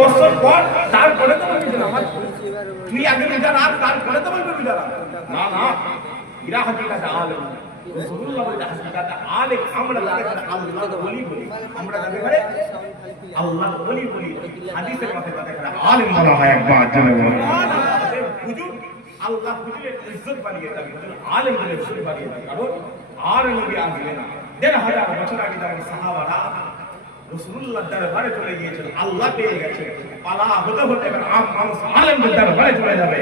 বছর পর তারপরে তো বলবি না আমার তুই আগে রোজা রাখ তারপরে তো বলবি রোজা রাখ না না ইরা হাকিকাতে আলেম রাসূলুল্লাহ বলে হাকিকাতে আলেম আমরা আল্লাহ বলি আমরা যাবে করে আল্লাহ বলি হাদিসের কথা করে আলেম বলা হয় একবার জন্য হুজুর আল্লাহ হুজুরের ইজ্জত বাড়িয়ে দেবে হুজুর আলেম বলে ইজ্জত বাড়িয়ে দেবে কারণ আর নবী আসবে না ১৫০০ বছর আগে যারা সাহাবারা রাসূলুল্লাহর দরবারে চলে গিয়েছিল আল্লাহ পেয়ে গেছে পালা হতে হতে আম মানুষ আলেমদের দরবারে চলে যাবে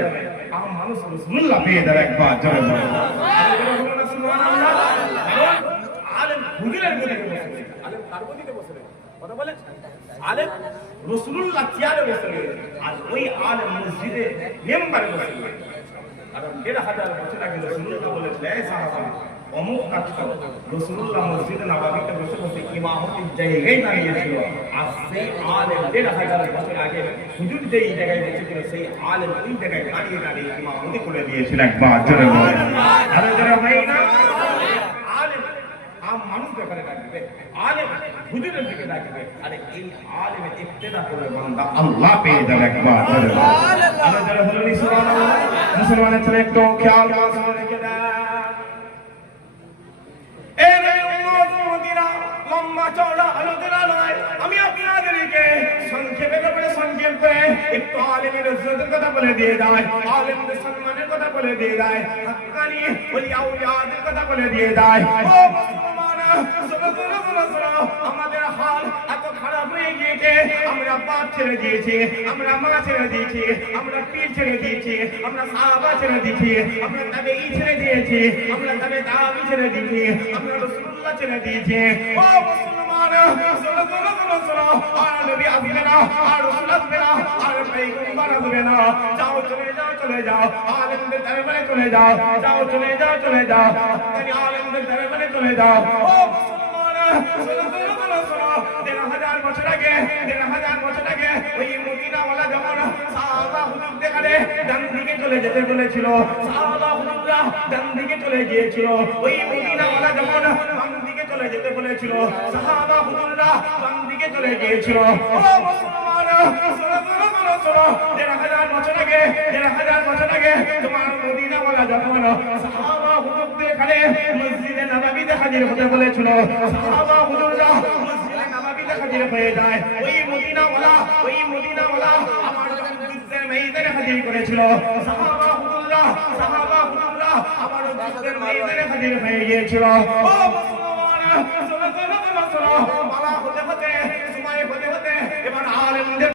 আম মানুষ রাসূলুল্লাহ পেয়ে যাবে একবার জোরে বলো সুবহানাল্লাহ আলেম হুজুরের মধ্যে বসে আলেম কার মধ্যে বসে কথা বলে আলেম রাসূলুল্লাহ চেয়ারে বসে আর ওই আলেম মসজিদে মেম্বারে বসে কারণ ১৫০০ বছর আগে রাসূলুল্লাহ বলেছিলেন এই সাহাবা অমুক কাজ করো রাসূলুল্লাহ মসজিদে নববীতে বসে বসে ইমামতির জায়গায় দাঁড়িয়েছিল আর সেই আলেম ১৫০০ বছর আগে হুজুর যেই জায়গায় বসেছিল সেই আলেম ওই জায়গায় দাঁড়িয়ে ইমামতি করে দিয়েছিল একবার জোরে বলেন আরে জোরে ভাই না আলেম আম মানুষ ব্যাপারে ডাকবে আলেম হুজুরের দিকে ডাকবে আরে এই আলেমের ইক্তেদা করে বান্দা আল্লাহ পেয়ে যাবে একবার জোরে আরে জোরে বলেন সুবহানাল্লাহ মুসলমানের ছেলে একটু খেয়াল করে রেখে দেন লম্বা চওড়া আলোচনা নয় আমি আপনাদেরকে সংক্ষেপে একটু আলেমের ইজ্জতের কথা বলে দিয়ে যায় আলেমদের সম্মানের কথা বলে দিয়ে যায় হাক্কানি ওলিয়া উলিয়াদের কথা বলে দিয়ে যায় ও মুসলমান আমাদের হাল এত খারাপ হয়ে গিয়েছে আমরা বাপ ছেড়ে দিয়েছি আমরা মা ছেড়ে দিয়েছি আমরা পীর ছেড়ে দিয়েছি আমরা সাহাবা ছেড়ে দিয়েছি আমরা তাবেঈ ছেড়ে দিয়েছি আমরা তাবেঈ ছেড়ে দিয়েছি আমরা রাসূলুল্লাহ ছেড়ে দিয়েছি ও মুসলমান আর নবী আসবে না আর রাসূল আসবে না আর পয়গম্বর আসবে না যাও চলে যাও আলেমদের দরবারে চলে যাও চলে যাও আলেমদের দরবারে চলে যাও ও মুসলমান ১৫০০ বছর আগে ওই মদিনাওয়ালা যখন সাহাবা হুজুর দেখালে ডান দিকে চলে যেতে বলেছিল সাহাবা হুজুররা ডান দিকে চলে গিয়েছিল ওই মদিনাওয়ালা যখন বাম দিকে চলে যেতে বলেছিল সাহাবা হুজুররা বাম দিকে চলে গিয়েছিল ও মুসলমান ১৫০০ বছর আগে তোমার মদিনাওয়ালা যখন সাহাবা হুজুরদের এখানে মসজিদে নববীতে হাজির হতে বলেছিল সাহাবা হুজুররা মসজিদে নববীতে হাজির হয়ে যায় ওই মদিনাওয়ালা আমার যুদ্ধের ময়দানে হাজির করেছিল সাহাবা হুজুররা আমার যুদ্ধের ময়দানে হাজির হয়ে গিয়েছিল ও মুসলমান পালা হতে সময় হতে এবার আলেমদের